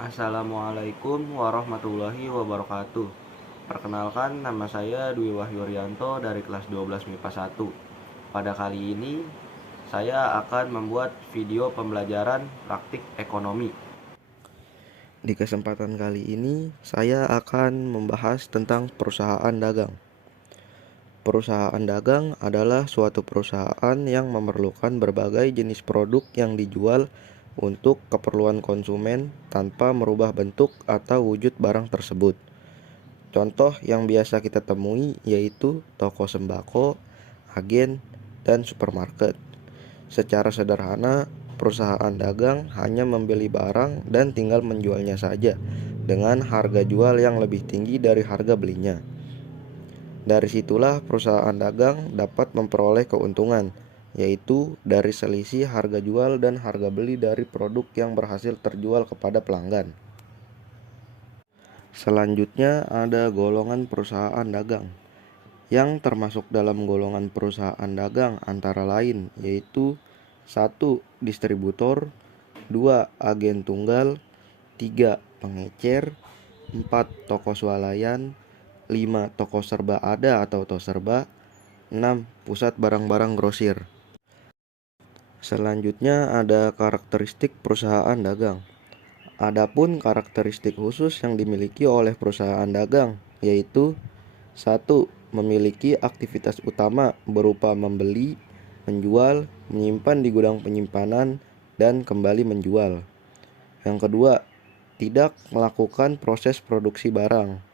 Assalamualaikum warahmatullahi wabarakatuh. Perkenalkan, nama saya Dwi Wahyuryanto dari kelas 12 MIPA 1. Pada kali ini, saya akan membuat video pembelajaran praktik ekonomi. Di kesempatan kali ini, saya akan membahas tentang perusahaan dagang. Perusahaan dagang adalah suatu perusahaan yang memerlukan berbagai jenis produk yang dijual untuk keperluan konsumen tanpa merubah bentuk atau wujud barang tersebut. Contoh yang biasa kita temui yaitu toko sembako, agen, dan supermarket. Secara sederhana, perusahaan dagang hanya membeli barang dan tinggal menjualnya saja dengan harga jual yang lebih tinggi dari harga belinya. Dari situlah perusahaan dagang dapat memperoleh keuntungan, yaitu dari selisih harga jual dan harga beli dari produk yang berhasil terjual kepada pelanggan. Selanjutnya ada golongan perusahaan dagang, yang termasuk dalam golongan perusahaan dagang antara lain yaitu 1. Distributor, 2. Agen tunggal, 3. Pengecer, 4. Toko swalayan, 5. Toko serba ada atau toserba, 6. Pusat barang-barang grosir. Selanjutnya ada karakteristik perusahaan dagang. Adapun karakteristik khusus yang dimiliki oleh perusahaan dagang yaitu 1. Memiliki aktivitas utama berupa membeli, menjual, menyimpan di gudang penyimpanan, dan kembali menjual. Yang kedua, tidak melakukan proses produksi barang.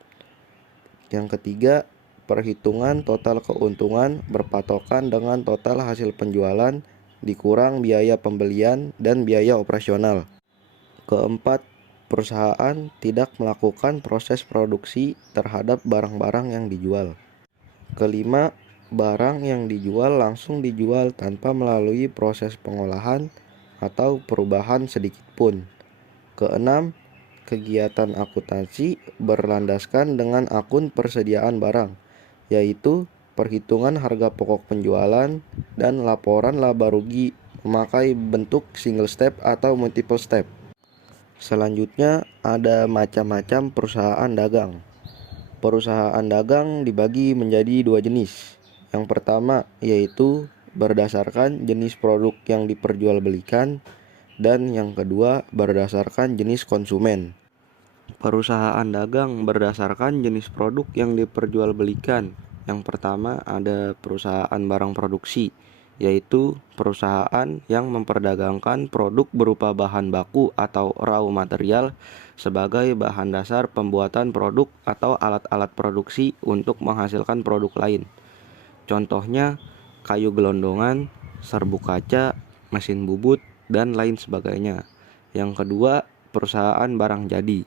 Yang ketiga, perhitungan total keuntungan berpatokan dengan total hasil penjualan dikurang biaya pembelian dan biaya operasional. Keempat, perusahaan tidak melakukan proses produksi terhadap barang-barang yang dijual. Kelima, barang yang dijual langsung dijual tanpa melalui proses pengolahan atau perubahan sedikit pun. Keenam, kegiatan akuntansi berlandaskan dengan akun persediaan barang, yaitu perhitungan harga pokok penjualan dan laporan laba rugi memakai bentuk single step atau multiple step. Selanjutnya ada macam-macam perusahaan dagang. Perusahaan dagang dibagi menjadi dua jenis. Yang pertama yaitu berdasarkan jenis produk yang diperjualbelikan, dan yang kedua berdasarkan jenis konsumen. Perusahaan dagang berdasarkan jenis produk yang diperjualbelikan. Yang pertama ada perusahaan barang produksi, yaitu perusahaan yang memperdagangkan produk berupa bahan baku atau raw material sebagai bahan dasar pembuatan produk atau alat-alat produksi untuk menghasilkan produk lain. Contohnya kayu gelondongan, serbuk kaca, mesin bubut, dan lain sebagainya. Yang kedua, perusahaan barang jadi,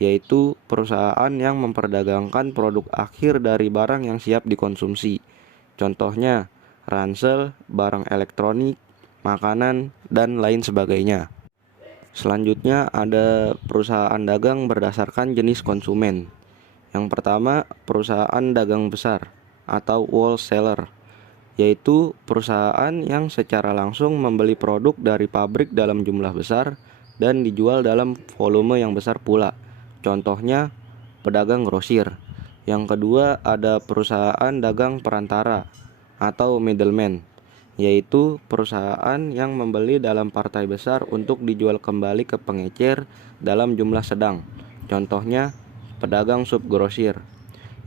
yaitu perusahaan yang memperdagangkan produk akhir dari barang yang siap dikonsumsi. Contohnya ransel, barang elektronik, makanan, dan lain sebagainya. Selanjutnya ada perusahaan dagang berdasarkan jenis konsumen. Yang pertama, perusahaan dagang besar atau wholesaler, yaitu perusahaan yang secara langsung membeli produk dari pabrik dalam jumlah besar dan dijual dalam volume yang besar pula. Contohnya pedagang grosir. Yang kedua ada perusahaan dagang perantara atau middleman, yaitu perusahaan yang membeli dalam partai besar untuk dijual kembali ke pengecer dalam jumlah sedang. Contohnya pedagang subgrosir.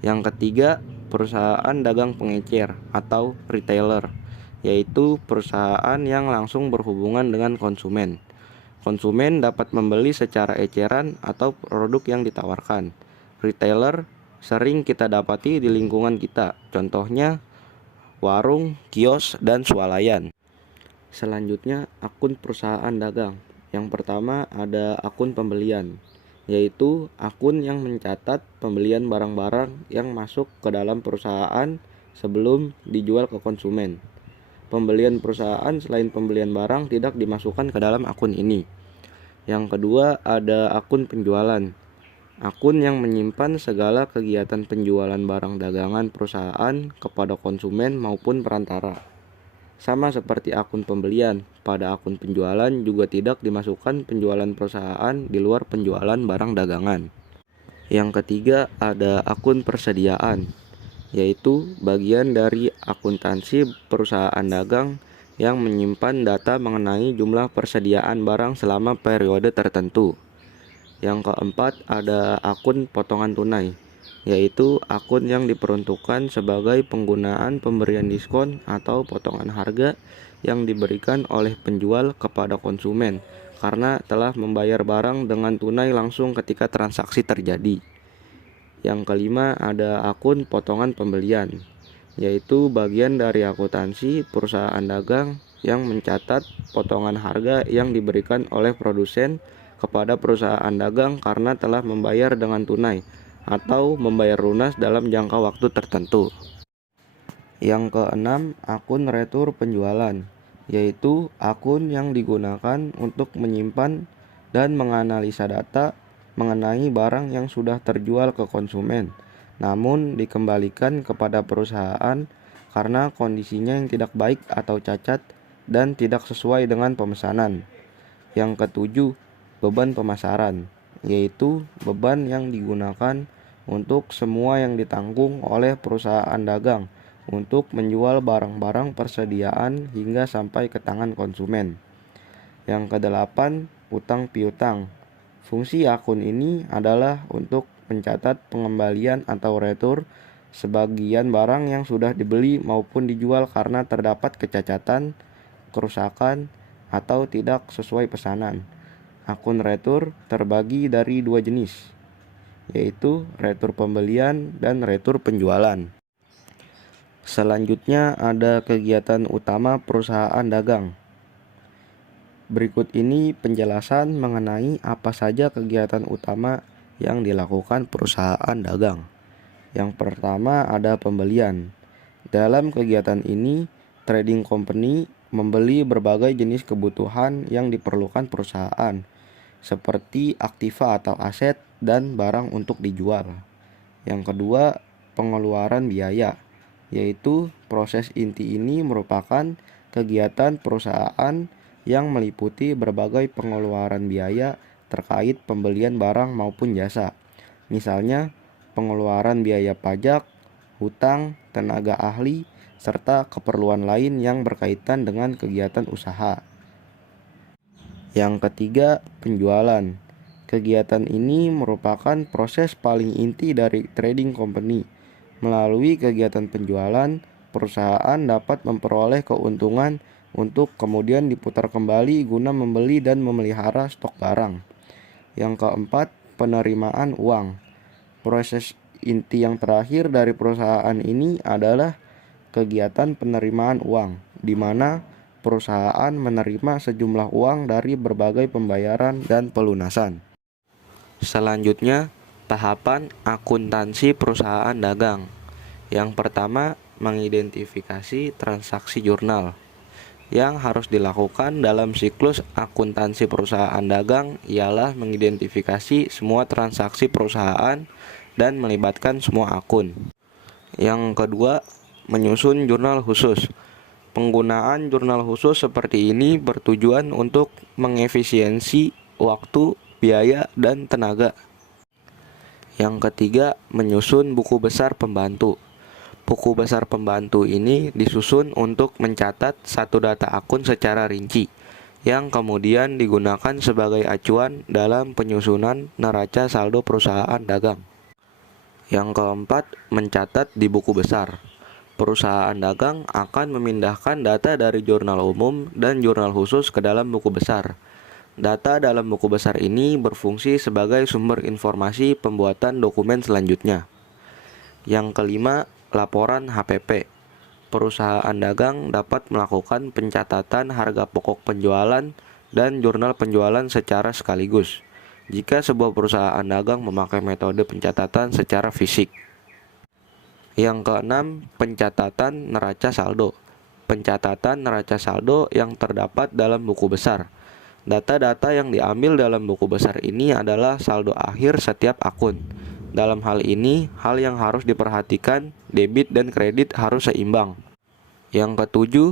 Yang ketiga, perusahaan dagang pengecer atau retailer, yaitu perusahaan yang langsung berhubungan dengan konsumen. Konsumen dapat membeli secara eceran atau produk yang ditawarkan. Retailer sering kita dapati di lingkungan kita, contohnya warung, kios, dan swalayan. Selanjutnya, akun perusahaan dagang. Yang pertama ada akun pembelian, yaitu akun yang mencatat pembelian barang-barang yang masuk ke dalam perusahaan sebelum dijual ke konsumen. Pembelian perusahaan selain pembelian barang tidak dimasukkan ke dalam akun ini. Yang kedua ada akun penjualan, akun yang menyimpan segala kegiatan penjualan barang dagangan perusahaan kepada konsumen maupun perantara. Sama seperti akun pembelian, pada akun penjualan juga tidak dimasukkan penjualan perusahaan di luar penjualan barang dagangan. Yang ketiga ada akun persediaan, yaitu bagian dari akuntansi perusahaan dagang yang menyimpan data mengenai jumlah persediaan barang selama periode tertentu. Yang keempat ada akun potongan tunai, yaitu akun yang diperuntukkan sebagai penggunaan pemberian diskon atau potongan harga yang diberikan oleh penjual kepada konsumen karena telah membayar barang dengan tunai langsung ketika transaksi terjadi. Yang kelima ada akun potongan pembelian, yaitu bagian dari akuntansi perusahaan dagang yang mencatat potongan harga yang diberikan oleh produsen kepada perusahaan dagang karena telah membayar dengan tunai atau membayar lunas dalam jangka waktu tertentu. Yang keenam, akun retur penjualan, yaitu akun yang digunakan untuk menyimpan dan menganalisa data mengenai barang yang sudah terjual ke konsumen, namun dikembalikan kepada perusahaan karena kondisinya yang tidak baik atau cacat dan tidak sesuai dengan pemesanan. Yang ketujuh, beban pemasaran, yaitu beban yang digunakan untuk semua yang ditanggung oleh perusahaan dagang untuk menjual barang-barang persediaan hingga sampai ke tangan konsumen. Yang kedelapan, utang piutang. Fungsi akun ini adalah untuk mencatat pengembalian atau retur sebagian barang yang sudah dibeli maupun dijual karena terdapat kecacatan, kerusakan, atau tidak sesuai pesanan. Akun retur terbagi dari dua jenis, yaitu retur pembelian dan retur penjualan. Selanjutnya ada kegiatan utama perusahaan dagang. Berikut ini penjelasan mengenai apa saja kegiatan utama yang dilakukan perusahaan dagang. Yang pertama ada pembelian. Dalam kegiatan ini, trading company membeli berbagai jenis kebutuhan yang diperlukan perusahaan, seperti aktiva atau aset dan barang untuk dijual. Yang kedua, pengeluaran biaya, yaitu proses inti ini merupakan kegiatan perusahaan yang meliputi berbagai pengeluaran biaya terkait pembelian barang maupun jasa. Misalnya, pengeluaran biaya pajak, hutang, tenaga ahli, serta keperluan lain yang berkaitan dengan kegiatan usaha. Yang ketiga, penjualan. Kegiatan ini merupakan proses paling inti dari trading company. Melalui kegiatan penjualan, perusahaan dapat memperoleh keuntungan untuk kemudian diputar kembali guna membeli dan memelihara stok barang. Yang keempat, penerimaan uang. Proses inti yang terakhir dari perusahaan ini adalah kegiatan penerimaan uang, di mana perusahaan menerima sejumlah uang dari berbagai pembayaran dan pelunasan. Selanjutnya, tahapan akuntansi perusahaan dagang. Yang pertama, mengidentifikasi transaksi jurnal. Yang harus dilakukan dalam siklus akuntansi perusahaan dagang ialah mengidentifikasi semua transaksi perusahaan dan melibatkan semua akun. Yang kedua, menyusun jurnal khusus. Penggunaan jurnal khusus seperti ini bertujuan untuk mengefisiensi waktu, biaya, dan tenaga. Yang ketiga, menyusun buku besar pembantu. Buku besar pembantu ini disusun untuk mencatat satu data akun secara rinci, yang kemudian digunakan sebagai acuan dalam penyusunan neraca saldo perusahaan dagang. Yang keempat, mencatat di buku besar. Perusahaan dagang akan memindahkan data dari jurnal umum dan jurnal khusus ke dalam buku besar. Data dalam buku besar ini berfungsi sebagai sumber informasi pembuatan dokumen selanjutnya. Yang kelima, laporan HPP. Perusahaan dagang dapat melakukan pencatatan harga pokok penjualan dan jurnal penjualan secara sekaligus jika sebuah perusahaan dagang memakai metode pencatatan secara fisik. Yang keenam, pencatatan neraca saldo. Pencatatan neraca saldo yang terdapat dalam buku besar. Data-data yang diambil dalam buku besar ini adalah saldo akhir setiap akun. Dalam hal ini, hal yang harus diperhatikan, debit dan kredit harus seimbang. Yang ketujuh,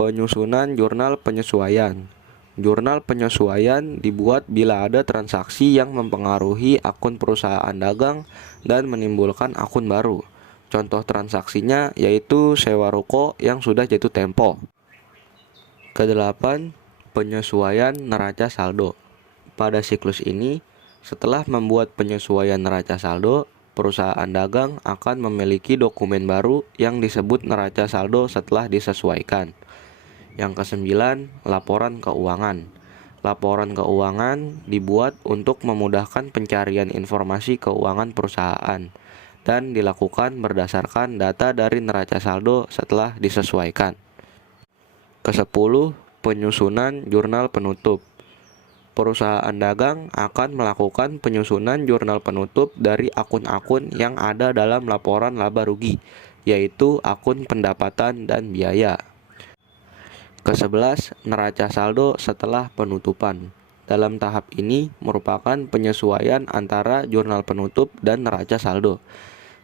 penyusunan jurnal penyesuaian. Jurnal penyesuaian dibuat bila ada transaksi yang mempengaruhi akun perusahaan dagang dan menimbulkan akun baru. Contoh transaksinya yaitu sewa ruko yang sudah jatuh tempo. Kedelapan, penyesuaian neraca saldo. Pada siklus ini, setelah membuat penyesuaian neraca saldo, perusahaan dagang akan memiliki dokumen baru yang disebut neraca saldo setelah disesuaikan. Yang kesembilan, laporan keuangan. Laporan keuangan dibuat untuk memudahkan pencarian informasi keuangan perusahaan dan dilakukan berdasarkan data dari neraca saldo setelah disesuaikan. Kesepuluh, penyusunan jurnal penutup. Perusahaan dagang akan melakukan penyusunan jurnal penutup dari akun-akun yang ada dalam laporan laba rugi, yaitu akun pendapatan dan biaya. Kesebelas, neraca saldo setelah penutupan. Dalam tahap ini merupakan penyesuaian antara jurnal penutup dan neraca saldo.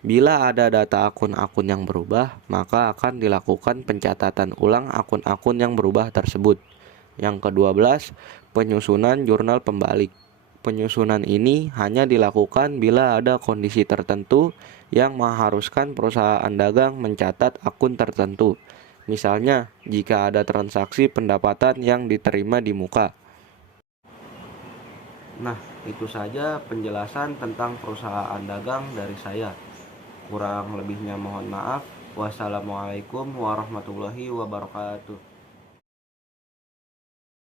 Bila ada data akun-akun yang berubah, maka akan dilakukan pencatatan ulang akun-akun yang berubah tersebut. Yang ke-12, penyusunan jurnal pembalik. Penyusunan ini hanya dilakukan bila ada kondisi tertentu yang mengharuskan perusahaan dagang mencatat akun tertentu. Misalnya, jika ada transaksi pendapatan yang diterima di muka. Nah, itu saja penjelasan tentang perusahaan dagang dari saya. Kurang lebihnya mohon maaf. Wassalamualaikum warahmatullahi wabarakatuh.